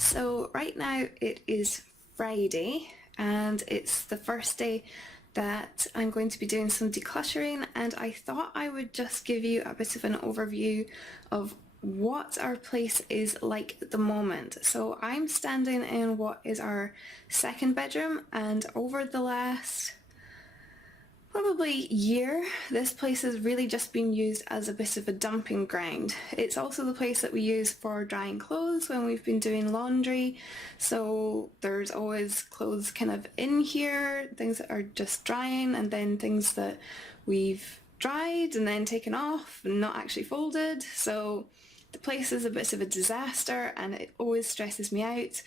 So right now it is Friday and it's the first day that I'm going to be doing some decluttering, and I thought I would just give you a bit of an overview of what our place is like at the moment. So I'm standing in what is our second bedroom, and over the last probably year, this place has really just been used as a bit of a dumping ground. It's also the place that we use for drying clothes when we've been doing laundry, so there's always clothes kind of in here, things that are just drying, and then things that we've dried and then taken off and not actually folded. So the place is a bit of a disaster and it always stresses me out.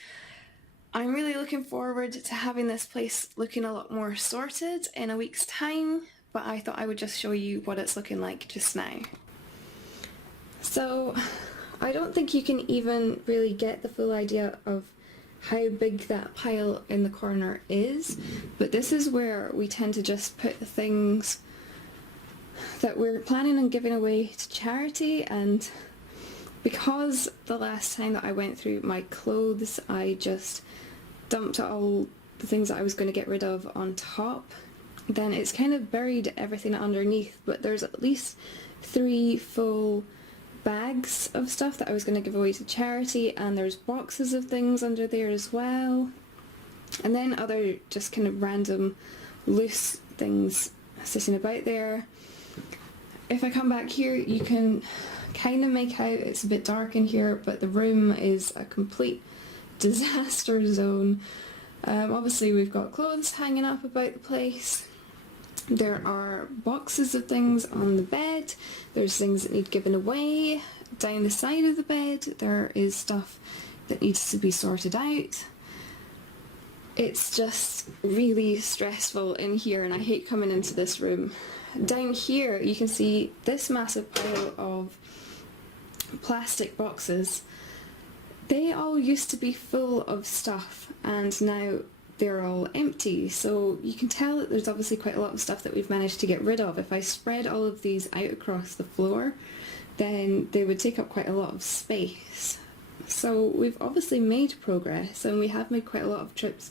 I'm really looking forward to having this place looking a lot more sorted in a week's time, but I thought I would just show you what it's looking like just now. So I don't think you can even really get the full idea of how big that pile in the corner is, but this is where we tend to just put the things that we're planning on giving away to charity. And because the last time that I went through my clothes, I just dumped all the things that I was going to get rid of on top, then it's kind of buried everything underneath, but there's at least 3 full bags of stuff that I was going to give away to charity, and there's boxes of things under there as well, and then other just kind of random loose things sitting about there. If I come back here, you can kind of make out it's a bit dark in here, but the room is a complete disaster zone. Obviously we've got clothes hanging up about the place, there are boxes of things on the bed, there's things that need giving away. Down the side of the bed there is stuff that needs to be sorted out. It's just really stressful in here and I hate coming into this room. Down here you can see this massive pile of plastic boxes. They all used to be full of stuff and now they're all empty, so you can tell that there's obviously quite a lot of stuff that we've managed to get rid of. If I spread all of these out across the floor, then they would take up quite a lot of space. So we've obviously made progress, and we have made quite a lot of trips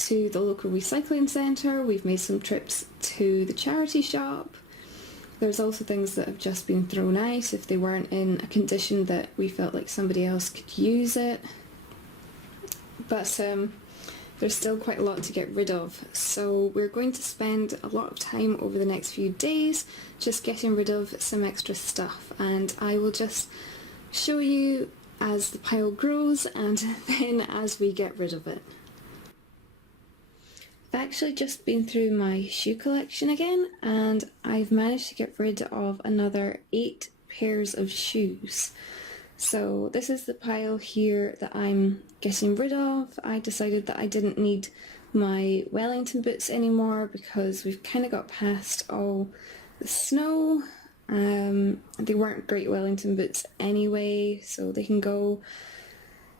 to the local recycling centre, we've made some trips to the charity shop. There's also things that have just been thrown out if they weren't in a condition that we felt like somebody else could use it. But there's still quite a lot to get rid of. So we're going to spend a lot of time over the next few days just getting rid of some extra stuff. And I will just show you as the pile grows and then as we get rid of it. I've actually just been through my shoe collection again, and I've managed to get rid of another 8 pairs of shoes. So this is the pile here that I'm getting rid of. I decided that I didn't need my Wellington boots anymore because we've kind of got past all the snow. They weren't great Wellington boots anyway, so they can go.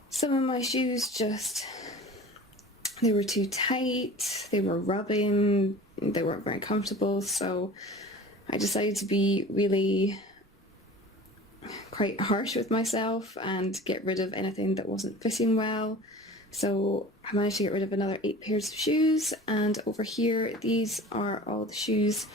Some of my shoes just... they were too tight, they were rubbing, they weren't very comfortable, so I decided to be really quite harsh with myself and get rid of anything that wasn't fitting well. So I managed to get rid of another 8 pairs of shoes, and over here these are all the shoes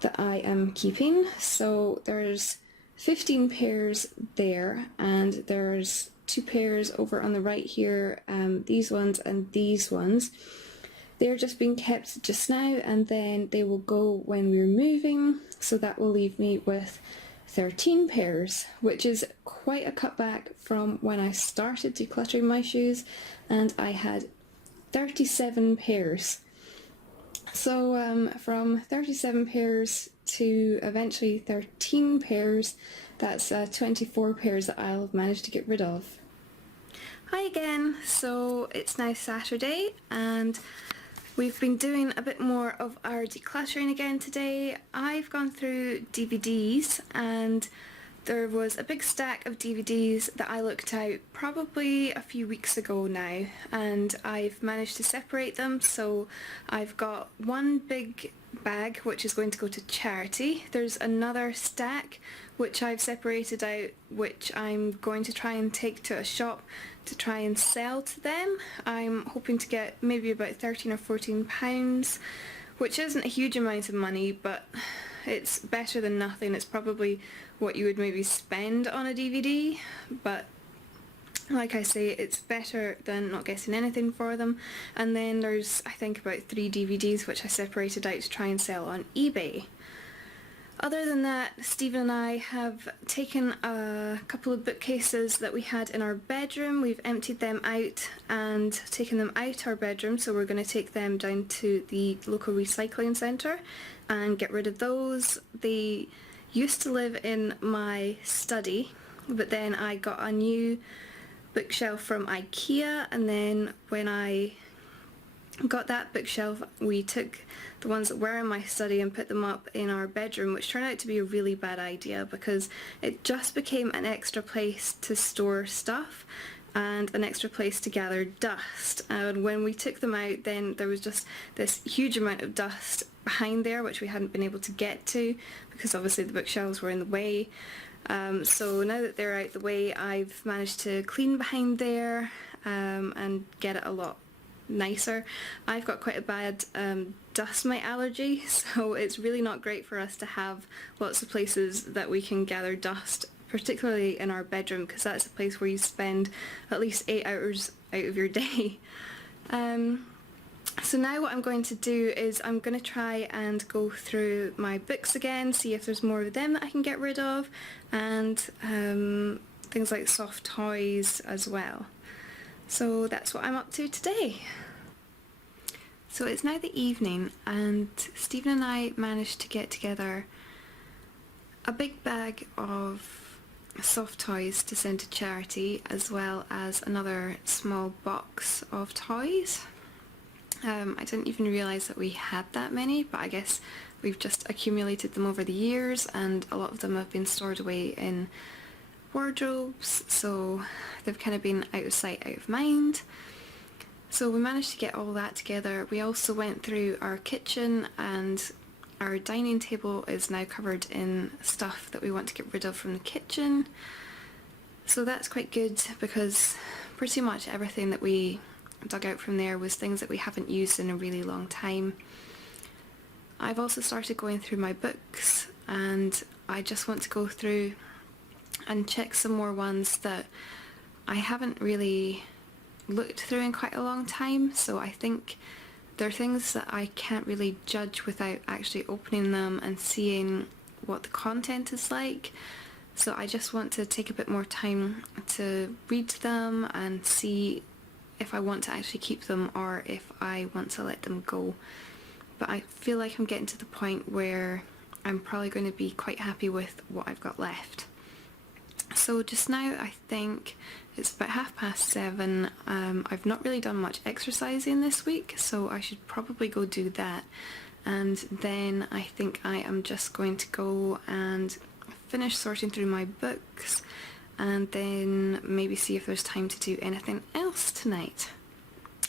that I am keeping. So there's 15 pairs there, and there's 2 pairs over on the right here, these ones and these ones. They're just being kept just now, and then they will go when we're moving, so that will leave me with 13 pairs, which is quite a cutback from when I started decluttering my shoes, and I had 37 pairs. So from 37 pairs to eventually 13 pairs, that's 24 pairs that I'll have managed to get rid of. Hi again, so it's now Saturday and we've been doing a bit more of our decluttering again today. I've gone through DVDs and there was a big stack of DVDs that I looked out probably a few weeks ago now, and I've managed to separate them. So I've got one big bag which is going to go to charity. There's another stack which I've separated out, which I'm going to try and take to a shop to try and sell to them. I'm hoping to get maybe about £13 or £14, which isn't a huge amount of money, but it's better than nothing. It's probably what you would maybe spend on a DVD, but like I say, it's better than not getting anything for them. And then there's, I think, about 3 DVDs which I separated out to try and sell on eBay. Other than that, Stephen and I have taken a couple of bookcases that we had in our bedroom. We've emptied them out and taken them out our bedroom, so we're going to take them down to the local recycling centre and get rid of those. They used to live in my study, but then I got a new bookshelf from IKEA, and then when I got that bookshelf, we took the ones that were in my study and put them up in our bedroom, which turned out to be a really bad idea because it just became an extra place to store stuff and an extra place to gather dust. And when we took them out, then there was just this huge amount of dust behind there which we hadn't been able to get to because obviously the bookshelves were in the way. So now that they're out the way, I've managed to clean behind there and get it a lot nicer. I've got quite a bad dust mite allergy, so it's really not great for us to have lots of places that we can gather dust, particularly in our bedroom, because that's a place where you spend at least 8 hours out of your day. So now what I'm going to do is I'm going to try and go through my books again, see if there's more of them that I can get rid of, and things like soft toys as well. So that's what I'm up to today. So it's now the evening, and Stephen and I managed to get together a big bag of soft toys to send to charity, as well as another small box of toys. I didn't even realise that we had that many, but I guess we've just accumulated them over the years, and a lot of them have been stored away in wardrobes, so they've kind of been out of sight, out of mind. So we managed to get all that together. We also went through our kitchen, and our dining table is now covered in stuff that we want to get rid of from the kitchen. So that's quite good because pretty much everything that we dug out from there was things that we haven't used in a really long time. I've also started going through my books, and I just want to go through and check some more ones that I haven't really looked through in quite a long time. So I think there are things that I can't really judge without actually opening them and seeing what the content is like. So I just want to take a bit more time to read them and see if I want to actually keep them or if I want to let them go. But I feel like I'm getting to the point where I'm probably going to be quite happy with what I've got left. So just now I think it's about 7:30. I've not really done much exercising this week, so I should probably go do that. And then I think I am just going to go and finish sorting through my books, and then maybe see if there's time to do anything else tonight.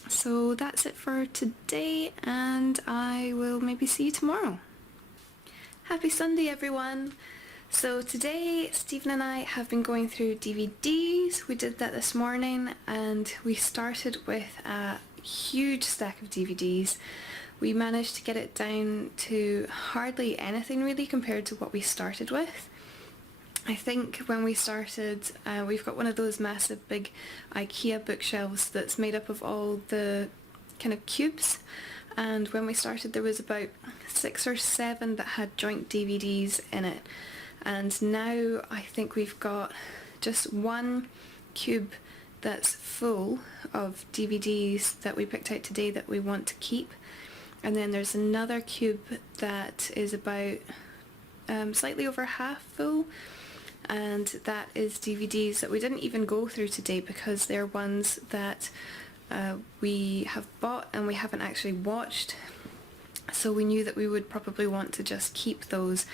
So that's it for today, and I will maybe see you tomorrow. Happy Sunday, everyone! So today Stephen and I have been going through DVDs. We did that this morning, and we started with a huge stack of DVDs. We managed to get it down to hardly anything really compared to what we started with. I think when we started, we've got one of those massive big IKEA bookshelves that's made up of all the kind of cubes, and when we started there was about 6 or 7 that had joint DVDs in it, and now I think we've got just one cube that's full of DVDs that we picked out today that we want to keep, and then there's another cube that is about slightly over half full, and that is DVDs that we didn't even go through today because they're ones that we have bought and we haven't actually watched, so we knew that we would probably want to just keep those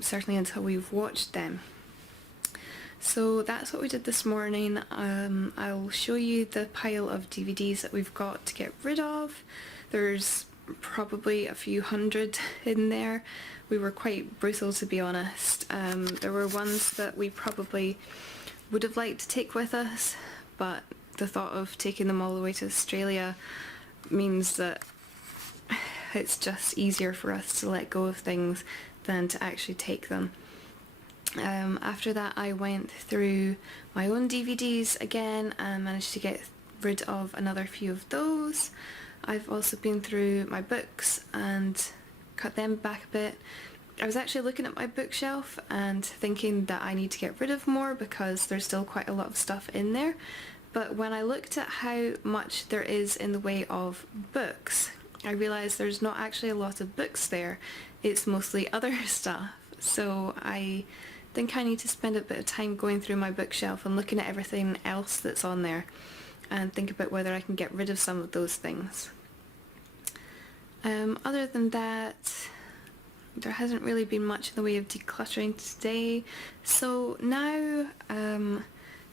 certainly until we've watched them. So that's what we did this morning. I'll show you the pile of DVDs that we've got to get rid of. There's probably a few hundred in there. We were quite brutal, to be honest. There were ones that we probably would have liked to take with us, but the thought of taking them all the way to Australia means that it's just easier for us to let go of things than to actually take them. After that I went through my own DVDs again and managed to get rid of another few of those. I've also been through my books and cut them back a bit. I was actually looking at my bookshelf and thinking that I need to get rid of more because there's still quite a lot of stuff in there. But when I looked at how much there is in the way of books, I realised there's not actually a lot of books there. It's mostly other stuff. So I think I need to spend a bit of time going through my bookshelf and looking at everything else that's on there and think about whether I can get rid of some of those things. Other than that, there hasn't really been much in the way of decluttering today. So now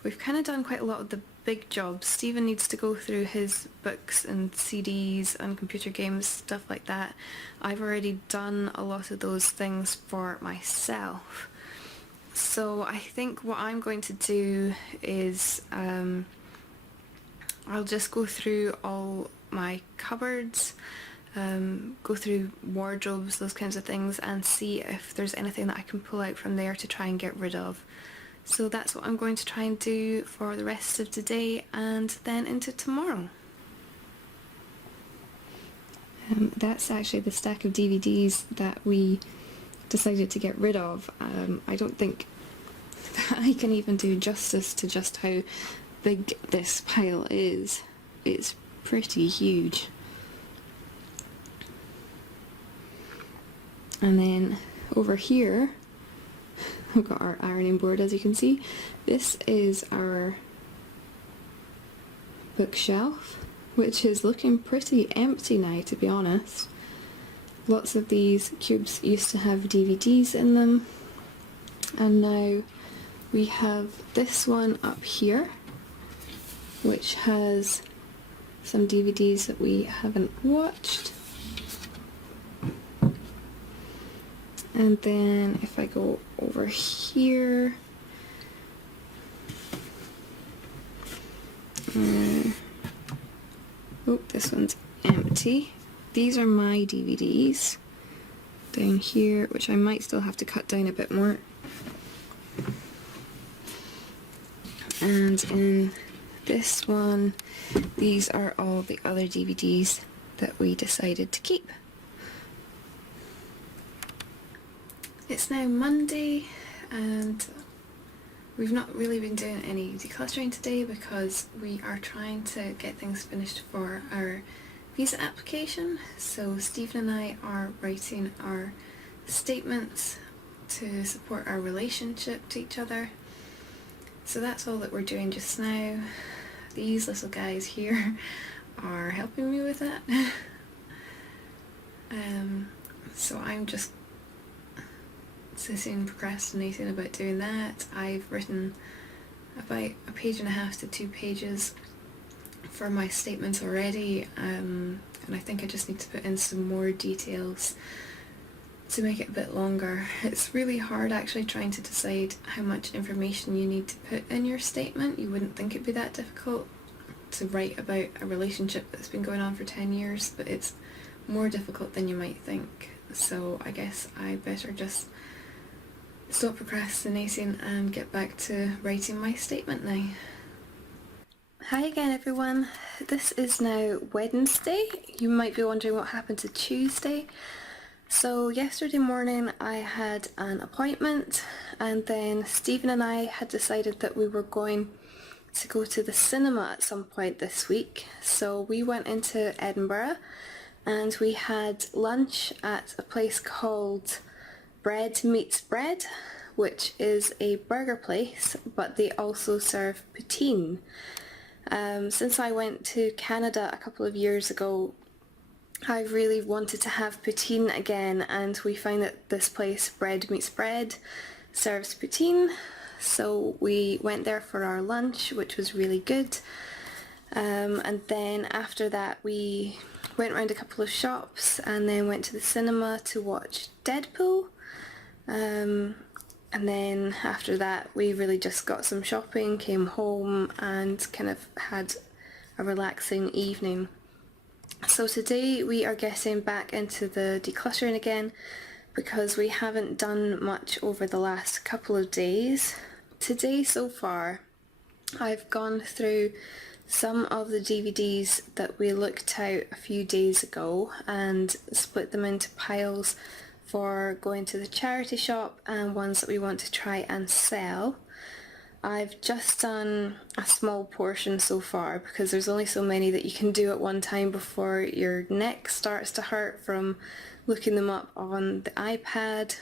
we've kind of done quite a lot of the big jobs. Stephen needs to go through his books and CDs and computer games, stuff like that. I've already done a lot of those things for myself. So I think what I'm going to do is I'll just go through all my cupboards, go through wardrobes, those kinds of things, and see if there's anything that I can pull out from there to try and get rid of. So that's what I'm going to try and do for the rest of today and then into tomorrow. That's actually the stack of DVDs that we decided to get rid of. I don't think that I can even do justice to just how big this pile is. It's pretty huge. And then over here we've got our ironing board, as you can see. This is our bookshelf, which is looking pretty empty now, to be honest. Lots of these cubes used to have DVDs in them, and now we have this one up here which has some DVDs that we haven't watched. And then if I go over here, oh, this one's empty. These are my DVDs down here, which I might still have to cut down a bit more. And in this one, these are all the other DVDs that we decided to keep. It's now Monday and we've not really been doing any decluttering today because we are trying to get things finished for our visa application. So Stephen and I are writing our statements to support our relationship to each other. So that's all that we're doing just now. These little guys here are helping me with that. So I'm just sitting procrastinating about doing that. I've written about 1.5 to 2 pages for my statements already, and I think I just need to put in some more details to make it a bit longer. It's really hard actually trying to decide how much information you need to put in your statement. You wouldn't think it'd be that difficult to write about a relationship that's been going on for 10 years, but it's more difficult than you might think. So I guess I better just stop procrastinating and get back to writing my statement now. Hi again everyone, this is now Wednesday. You might be wondering what happened to Tuesday. So yesterday morning I had an appointment, and then Stephen and I had decided that we were going to go to the cinema at some point this week. So we went into Edinburgh and we had lunch at a place called Bread Meets Bread, which is a burger place, but they also serve poutine. Since I went to Canada a couple of years ago, I really wanted to have poutine again, and we found that this place, Bread Meets Bread, serves poutine. so we went there for our lunch, which was really good. And then after that we went around a couple of shops and then went to the cinema to watch Deadpool. And then after that we really just got some shopping, came home and kind of had a relaxing evening. So today we are getting back into the decluttering again because we haven't done much over the last couple of days. Today so far I've gone through some of the DVDs that we looked out a few days ago and split them into piles for going to the charity shop and ones that we want to try and sell. I've just done a small portion so far because there's only so many that you can do at one time before your neck starts to hurt from looking them up on the iPad.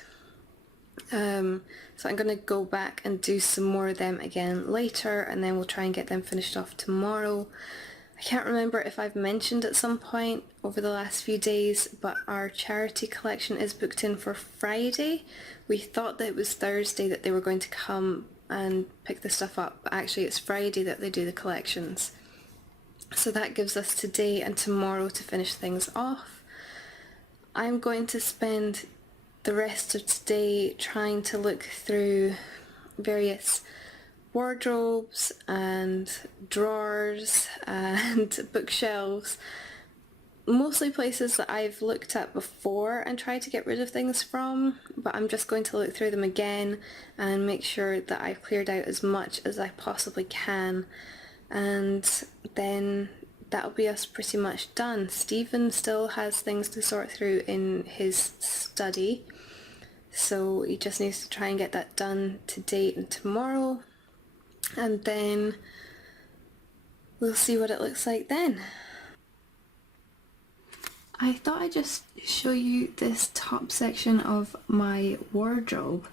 So I'm going to go back and do some more of them again later, and then we'll try and get them finished off tomorrow. I can't remember if I've mentioned at some point over the last few days, but our charity collection is booked in for Friday. We thought that it was Thursday that they were going to come and pick the stuff up, but actually it's Friday that they do the collections. So that gives us today and tomorrow to finish things off. I'm going to spend the rest of today trying to look through various wardrobes and drawers and bookshelves, mostly places that I've looked at before and tried to get rid of things from, but I'm just going to look through them again and make sure that I've cleared out as much as I possibly can, and then that'll be us pretty much done. Stephen still has things to sort through in his study, so he just needs to try and get that done today and tomorrow, and then we'll see what it looks like then. I thought I'd just show you this top section of my wardrobe.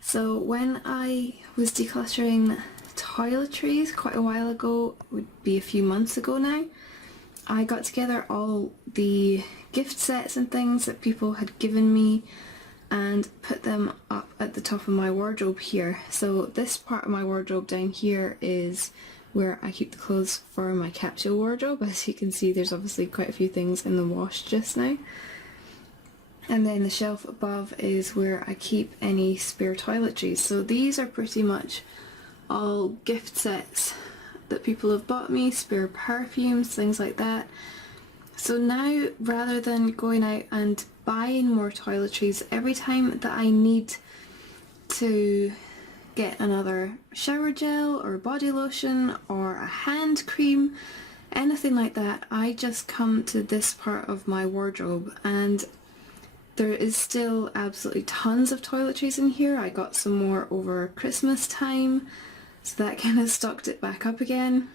So when I was decluttering toiletries quite a while ago, it would be a few months ago now, I got together all the gift sets and things that people had given me and put them up at the top of my wardrobe here. So this part of my wardrobe down here is where I keep the clothes for my capsule wardrobe. As you can see, there's obviously quite a few things in the wash just now. And then the shelf above is where I keep any spare toiletries. So these are pretty much all gift sets that people have bought me, spare perfumes, things like that. So now, rather than going out and buying more toiletries, every time that I need to get another shower gel or body lotion or a hand cream, anything like that, I just come to this part of my wardrobe, and there is still absolutely tons of toiletries in here. I got some more over Christmas time, so that kind of stocked it back up again.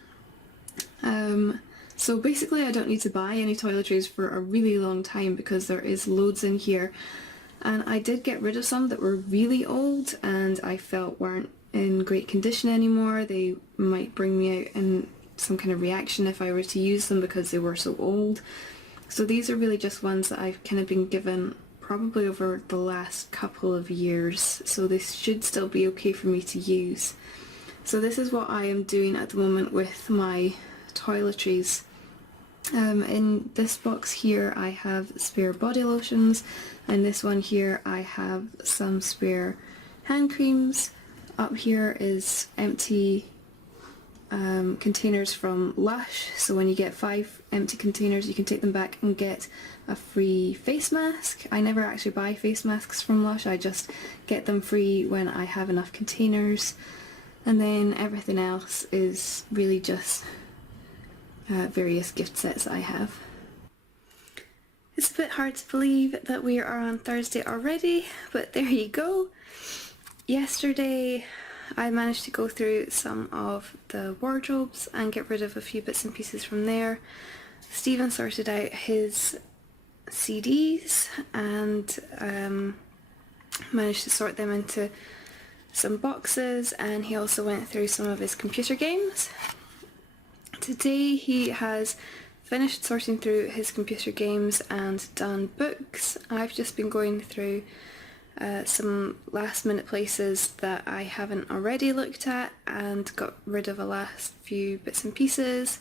So basically I don't need to buy any toiletries for a really long time because there is loads in here. And I did get rid of some that were really old and I felt weren't in great condition anymore. They might bring me out in some kind of reaction if I were to use them because they were so old. So these are really just ones that I've kind of been given probably over the last couple of years, so this should still be okay for me to use. So this is what I am doing at the moment with my toiletries. In this box here I have spare body lotions, and this one here I have some spare hand creams. Up here is empty containers from Lush, so when you get 5 empty containers you can take them back and get a free face mask. I never actually buy face masks from Lush, I just get them free when I have enough containers. And then everything else is really just various gift sets I have. It's a bit hard to believe that we are on Thursday already, but there you go. Yesterday I managed to go through some of the wardrobes and get rid of a few bits and pieces from there. Stephen sorted out his CDs and managed to sort them into some boxes, and he also went through some of his computer games. Today he has finished sorting through his computer games and done books. I've just been going through some last minute places that I haven't already looked at, and got rid of the last few bits and pieces.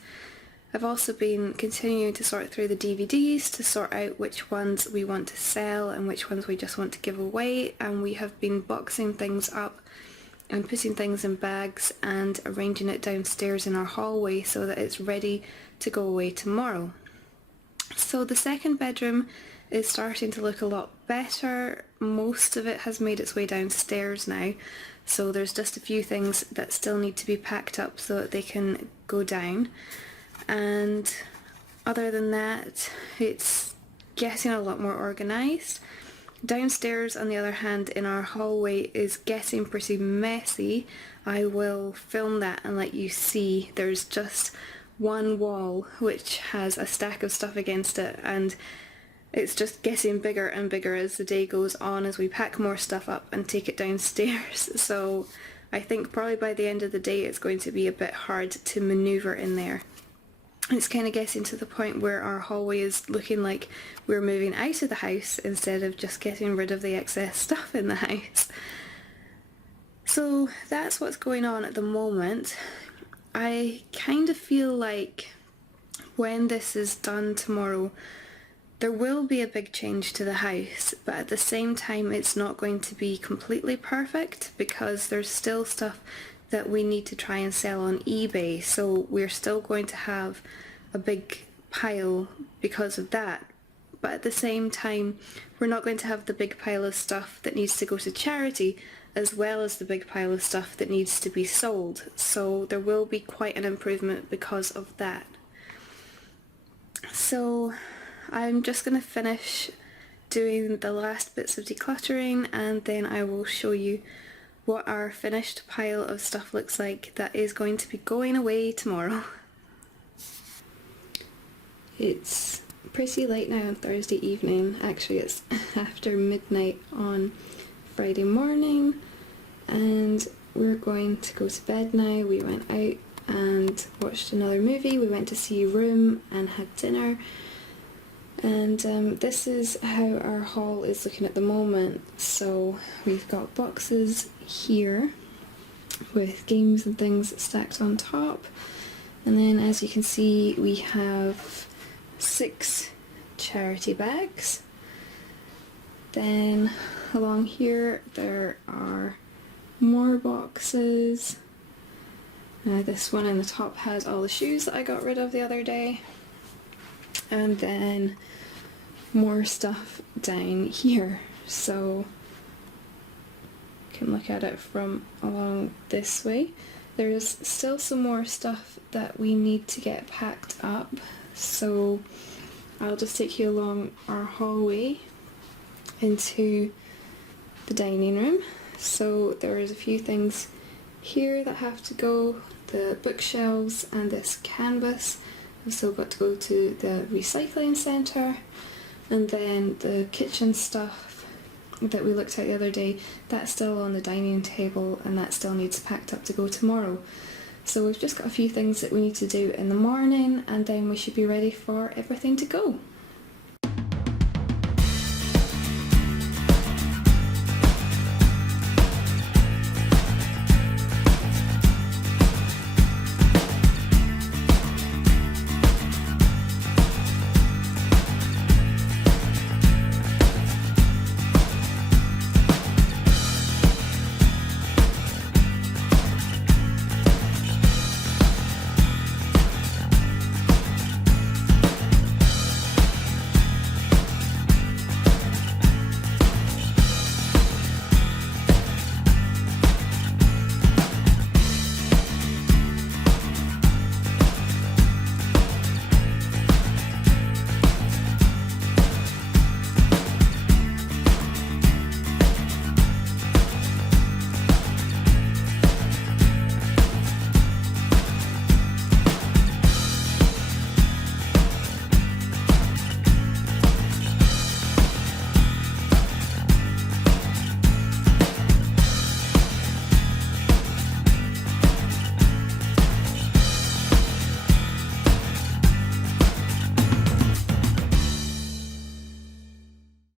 I've also been continuing to sort through the DVDs to sort out which ones we want to sell and which ones we just want to give away, and we have been boxing things up and putting things in bags and arranging it downstairs in our hallway so that it's ready to go away tomorrow. So the second bedroom is starting to look a lot better. Most of it has made its way downstairs now, so there's just a few things that still need to be packed up so that they can go down. And other than that, it's getting a lot more organised. Downstairs, on the other hand, in our hallway is getting pretty messy. I will film that and let you see. There's just one wall which has a stack of stuff against it, and it's just getting bigger and bigger as the day goes on, as we pack more stuff up and take it downstairs. So I think probably by the end of the day it's going to be a bit hard to manoeuvre in there. It's kind of getting to the point where our hallway is looking like we're moving out of the house instead of just getting rid of the excess stuff in the house. So that's what's going on at the moment. I kind of feel like when this is done tomorrow, there will be a big change to the house, but at the same time it's not going to be completely perfect because there's still stuff that we need to try and sell on eBay, so we're still going to have a big pile because of that. But at the same time, we're not going to have the big pile of stuff that needs to go to charity as well as the big pile of stuff that needs to be sold, so there will be quite an improvement because of that. So I'm just going to finish doing the last bits of decluttering, and then I will show you what our finished pile of stuff looks like that is going to be going away tomorrow. It's pretty late now on Thursday evening. Actually, it's after midnight on Friday morning, and we're going to go to bed now. We went out and watched another movie. We went to see Room and had dinner. And this is how our haul is looking at the moment. So we've got boxes here with games and things stacked on top, and then as you can see we have 6 charity bags. Then along here there are more boxes. This one in the top has all the shoes that I got rid of the other day, and then more stuff down here, so you can look at it from along this way. There's still some more stuff that we need to get packed up, so I'll just take you along our hallway into the dining room. So there is a few things here that have to go, the bookshelves and this canvas. We've still got to go to the recycling centre, and then the kitchen stuff that we looked at the other day, that's still on the dining table and that still needs packed up to go tomorrow. So we've just got a few things that we need to do in the morning, and then we should be ready for everything to go.